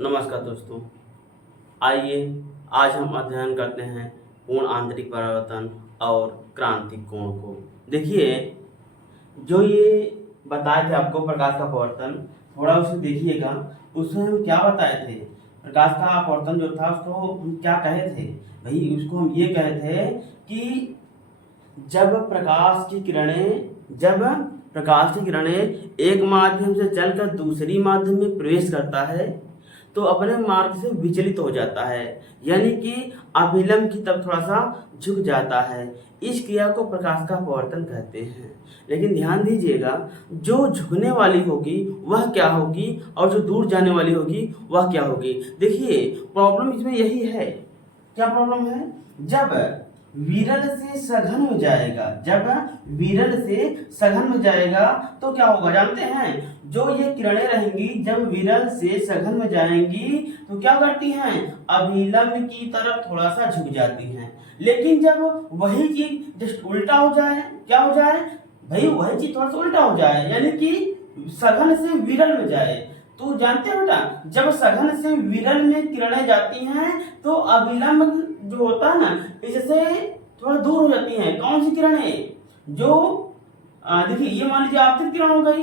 नमस्कार दोस्तों। आइए आज हम अध्ययन करते हैं पूर्ण आंतरिक परावर्तन और क्रांतिक कोण को। देखिए, जो ये बताए थे आपको प्रकाश का अपवर्तन, थोड़ा उसे देखिएगा। उसमें हम क्या बताए थे? प्रकाश का अपवर्तन जो था उसको हम क्या कहे थे भाई? उसको हम ये कहे थे कि जब प्रकाश की किरणें एक माध्यम से चलकर दूसरी माध्यम में प्रवेश करता है तो अपने मार्ग से विचलित हो जाता है, यानी कि अभिलंब की तरफ थोड़ा सा झुक जाता है। इस क्रिया को प्रकाश का अपवर्तन कहते हैं। लेकिन ध्यान दीजिएगा, जो झुकने वाली होगी वह क्या होगी और जो दूर जाने वाली होगी वह क्या होगी। देखिए, प्रॉब्लम इसमें यही है। क्या प्रॉब्लम है? जब विरल से सघन में जाएगा तो क्या होगा जानते हैं? जो ये किरणें रहेंगी जब विरल से सघन में जाएंगी तो क्या करती हैं? अभिलंब की तरफ थोड़ा सा झुक जाती हैं। लेकिन जब वही चीज जस्ट उल्टा हो जाए, क्या हो जाए भाई? वही चीज थोड़ा सा उल्टा हो जाए, यानी कि सघन से विरल में जाए। तो जानते हो बेटा, जब सघन से विरल में किरणें जाती हैं तो अभिलंब जो होता है ना, इससे थोड़ा दूर हो जाती हैं। कौन सी किरणें? जो देखिए, ये मान लीजिए आपतित किरण हो गई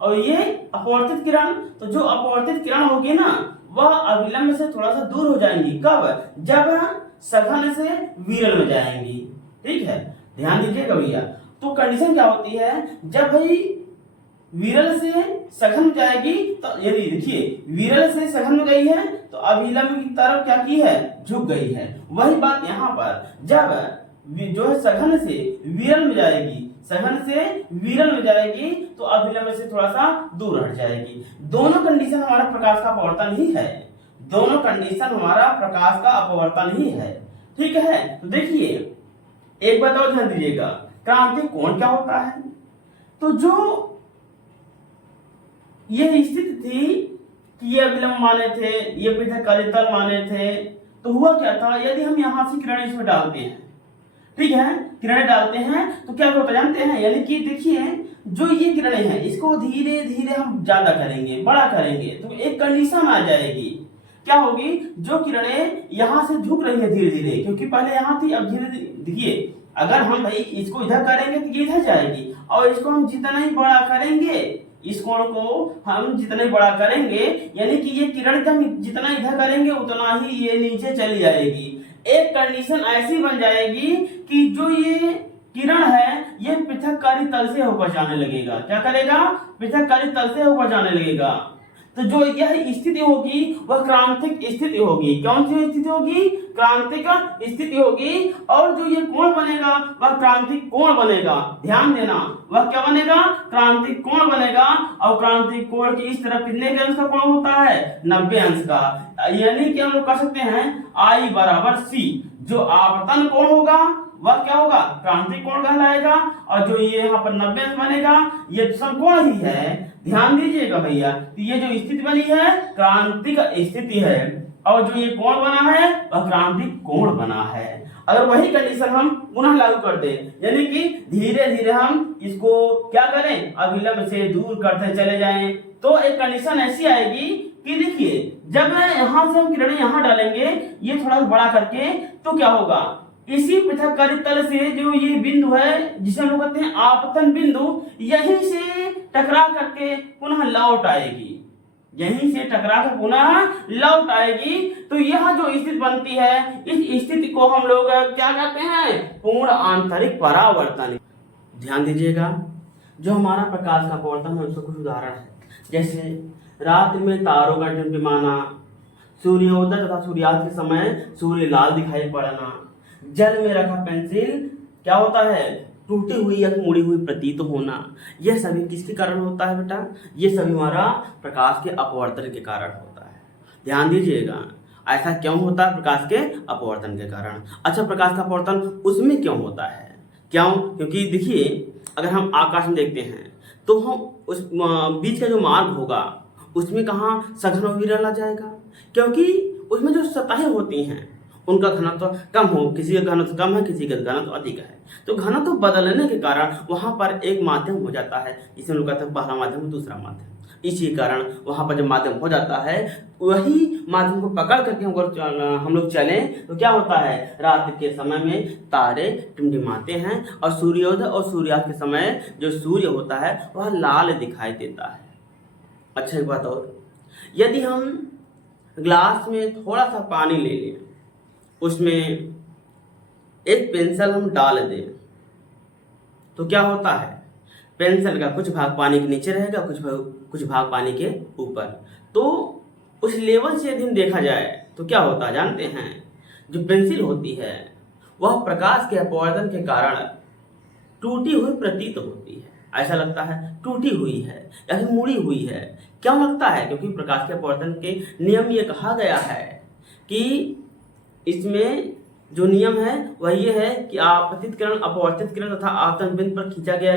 और ये अपवर्तित किरण। तो जो अपवर्तित किरण होगी ना, वह अभिलंब से थोड़ा सा दूर हो जाएंगी। कब? जब सघन से विरल में जाएंगी। ठीक है, ध्यान दीजिएगा भैया। तो कंडीशन क्या होती है? जब भाई विरल से सघन में जाएगी तो यदि देखिए विरल से सघन में गई है तो अभिलंब की तरफ क्या की है? झुक गई है। वही बात यहाँ पर, जब जो है सघन से विरल में जाएगी तो अभिलंब से थोड़ा सा दूर हट जाएगी। दोनों कंडीशन हमारा प्रकाश का अपवर्तन ही है। ठीक है, तो देखिए एक बात और ध्यान दीजिएगा, क्रांतिक कोण क्या होता है? तो जो ये स्थिति थी कि ये अभिलंब माने थे, ये पृथक्काली तल माने थे, तो हुआ क्या था? यदि हम यहां से किरणें इसमें डालते हैं, ठीक है, किरणें डालते हैं तो क्या होता जानते हैं? यानी कि देखिए, जो ये किरणें हैं इसको धीरे धीरे हम ज्यादा करेंगे, बड़ा करेंगे, तो एक कंडीशन आ जाएगी। क्या होगी? जो किरणें यहां से झुक रही है धीरे धीरे, क्योंकि पहले यहां थी, अब धीरे धीरे देखिए, अगर हम भाई इसको इधर करेंगे तो ये इधर जाएगी, और इसको हम जितना ही बड़ा करेंगे, इस कोण को हम जितना ही बड़ा करेंगे, यानी कि ये किरण हम जितना इधर करेंगे उतना ही ये नीचे चली जाएगी। एक कंडीशन ऐसी बन जाएगी कि जो ये किरण है ये पृथक्कारी तल से होकर जाने लगेगा। क्या करेगा? पृथक्कारी तल से होकर जाने लगेगा। तो जो यह स्थिति होगी वह क्रांतिक स्थिति होगी। कौन सी स्थिति होगी? क्रांतिक स्थिति होगी। और जो ये कोण बनेगा वह क्रांतिक कोण बनेगा। ध्यान देना, वह क्या बनेगा? क्रांतिक कोण बनेगा। और क्रांतिक कोण की इस तरफ कितने के अंश का कोण होता है? 90 अंश का। यानी कि हम लोग कह सकते हैं I बराबर C। जो आपतन कोण होगा वह क्या होगा? क्रांतिक कोण कहलाएगा। और जो ये यहाँ पर 90 अंश बनेगा ये समकोण ही है। ध्यान दीजिएगा भैया, तो ये जो स्थिति बनी है क्रांतिक स्थिति है, और जो ये कोण बना है वह क्रांतिक कोण बना है। अगर वही कंडीशन हम पुनः लागू कर दें, यानी कि धीरे धीरे हम इसको क्या करें? अभिलंब से दूर करते चले जाएं, तो एक कंडीशन ऐसी आएगी कि देखिए, जब यहां से हम किरणें यहां डालेंगे ये थोड़ा बड़ा करके, तो क्या होगा? इसी पृथक्कारी तल से जो ये बिंदु है जिसे हम लोग कहते हैं आपतन बिंदु, यहीं से टकरा करके पुनः लौट आएगी। तो यह जो स्थिति बनती है, इस स्थिति को हम लोग क्या कहते हैं? पूर्ण आंतरिक परावर्तन। ध्यान दीजिएगा, जो हमारा प्रकाश का अपवर्तन है उसका कुछ उदाहरण है। जैसे रात्रि में तारों का टिमटिमाना, सूर्योदय तथा सूर्यास्त के समय सूर्य लाल दिखाई पड़ना, जल में रखा पेंसिल क्या होता है? टूटी हुई या मुड़ी हुई प्रतीत होना। यह सभी किसके कारण होता है बेटा? ये सभी हमारा प्रकाश के अपवर्तन के कारण होता है। ध्यान दीजिएगा, ऐसा क्यों होता है? प्रकाश के अपवर्तन के कारण। अच्छा, प्रकाश का अपवर्तन उसमें क्यों होता है? क्यों? क्योंकि देखिए, अगर हम आकाश में देखते हैं तो हम उस बीच का जो मार्ग होगा उसमें कहाँ सघन और विरल आ जाएगा, क्योंकि उसमें जो सतहें होती हैं उनका घनत्व कम हो, किसी का घनत्व कम है, किसी का घनत्व अधिक है। तो घनत्व बदलने के कारण वहां पर एक माध्यम हो जाता है, जिसे लोग कहते हैं पहला माध्यम, दूसरा माध्यम। इसी कारण वहाँ पर जब माध्यम हो जाता है, वही माध्यम को पकड़ करके हम लोग चलें तो क्या होता है, रात के समय में तारे टिमटिमाते हैं और सूर्योदय और सूर्यास्त के समय जो सूर्य होता है वह लाल दिखाई देता है। अच्छा एक बात और, यदि हम ग्लास में थोड़ा सा पानी ले लें, उसमें एक पेंसिल हम डाल दें, तो क्या होता है, पेंसिल का कुछ भाग पानी के नीचे रहेगा, कुछ भाग पानी के ऊपर। तो उस लेवल से यदि हम देखा जाए तो क्या होता है जानते हैं, जो पेंसिल होती है वह प्रकाश के अपवर्तन के कारण टूटी हुई प्रतीत होती है। ऐसा लगता है टूटी हुई है या फिर मुड़ी हुई है। क्यों लगता है, क्योंकि प्रकाश के अपवर्तन के नियम ये कहा गया है कि इसमें जो नियम है वह ये है कि आपतित किरण, अपवर्तित किरण तथा आपतन बिंदु पर खींचा गया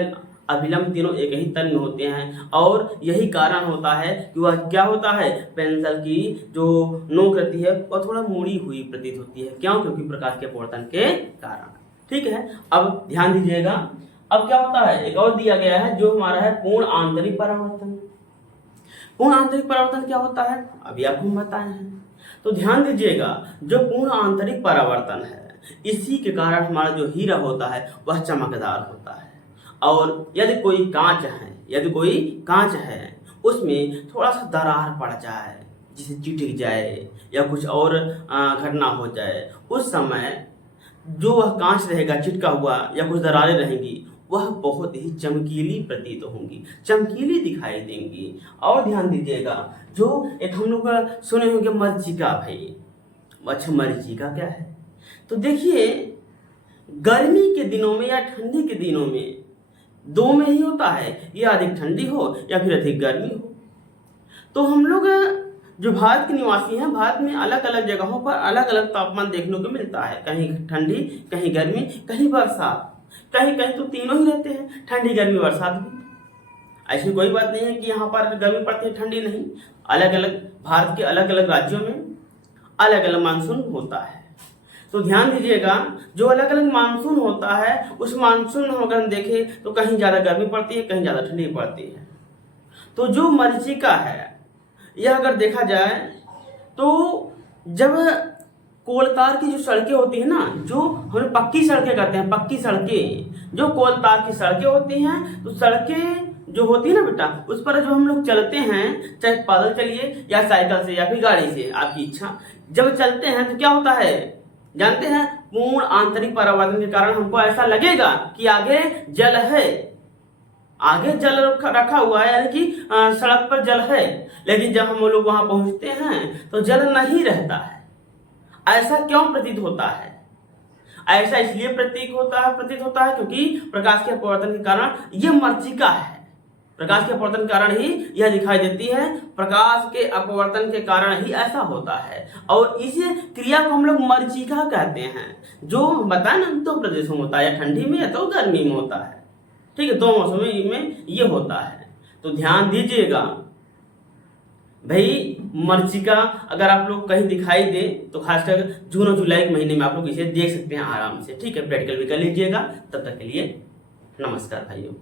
अभिलंब तीनों एक ही तल में होते हैं, और यही कारण होता है कि वह क्या होता है, पेंसिल की जो नोक रहती है वह थोड़ा मुड़ी हुई प्रतीत होती है। क्यों, क्योंकि प्रकाश के अपवर्तन के कारण। ठीक है, अब ध्यान दीजिएगा। अब क्या होता है, एक और दिया गया है जो हमारा है पूर्ण आंतरिक परावर्तन। पूर्ण आंतरिक परावर्तन क्या होता है, अभी आपको हम बताए हैं। तो ध्यान दीजिएगा, जो पूर्ण आंतरिक परावर्तन है इसी के कारण हमारा जो हीरा होता है वह चमकदार होता है। और यदि कोई कांच है उसमें थोड़ा सा दरार पड़ जाए, जिसे चिटक जाए या कुछ और घटना हो जाए, उस समय जो वह कांच रहेगा चिटका हुआ या कुछ दरारें रहेंगी वह बहुत ही चमकीली प्रतीत होंगी, चमकीली दिखाई देंगी। और ध्यान दीजिएगा, जो एक हम लोग सुने होंगे मरीचिका भाई। अच्छा, मरीचिका क्या है, तो देखिए गर्मी के दिनों में या ठंडी के दिनों में दो में ही होता है, या अधिक ठंडी हो या फिर अधिक गर्मी हो। तो हम लोग जो भारत के निवासी हैं, भारत में अलग अलग जगहों पर अलग अलग तापमान देखने को मिलता है, कहीं ठंडी, कहीं गर्मी, कहीं बरसात, कहीं कहीं तो तीनों ही रहते हैं, ठंडी गर्मी बरसात भी। ऐसी कोई बात नहीं है कि यहाँ पर गर्मी पड़ती है ठंडी नहीं। अलग अलग भारत के अलग अलग राज्यों में अलग अलग मानसून होता है। तो ध्यान दीजिएगा, जो अलग अलग मानसून होता है उस मानसून में अगर हम देखें तो कहीं ज़्यादा गर्मी पड़ती है, कहीं ज़्यादा ठंडी पड़ती है। तो जो मरीचिका है यह अगर देखा जाए तो जब कोलतार की जो सड़कें होती हैं ना, जो हम पक्की सड़कें कहते हैं, पक्की सड़कें, जो कोलतार की सड़कें होती हैं, तो सड़कें जो होती है ना बेटा, उस पर जो हम लोग चलते हैं, चाहे पैदल चलिए या साइकिल से या फिर गाड़ी से, आपकी इच्छा, जब चलते हैं तो क्या होता है जानते हैं, पूर्ण आंतरिक परावर्तन के कारण हमको ऐसा लगेगा कि आगे जल है, आगे जल रखा हुआ है, यानी कि सड़क पर जल है। लेकिन जब हम लोग वहां पहुंचते हैं तो जल नहीं रहता है। ऐसा क्यों प्रतीत होता है, ऐसा इसलिए प्रतीत होता है क्योंकि प्रकाश के अपवर्तन के कारण यह मरीचिका है। प्रकाश के अपवर्तन के कारण ही यह दिखाई देती है, प्रकाश के अपवर्तन के कारण ही ऐसा होता है। और इस क्रिया को हम लोग मरीचिका कहते हैं, जो बताए ना दो प्रदेशों में होता है, या ठंडी में या तो गर्मी में होता है। ठीक है, दो मौसम में ये होता है। तो ध्यान दीजिएगा भाई, मरीचिका अगर आप लोग कहीं दिखाई दे तो खासकर जून और जुलाई के महीने में आप लोग इसे देख सकते हैं आराम से। ठीक है, प्रैक्टिकल भी कर लीजिएगा। तब तक के लिए नमस्कार भाइयों।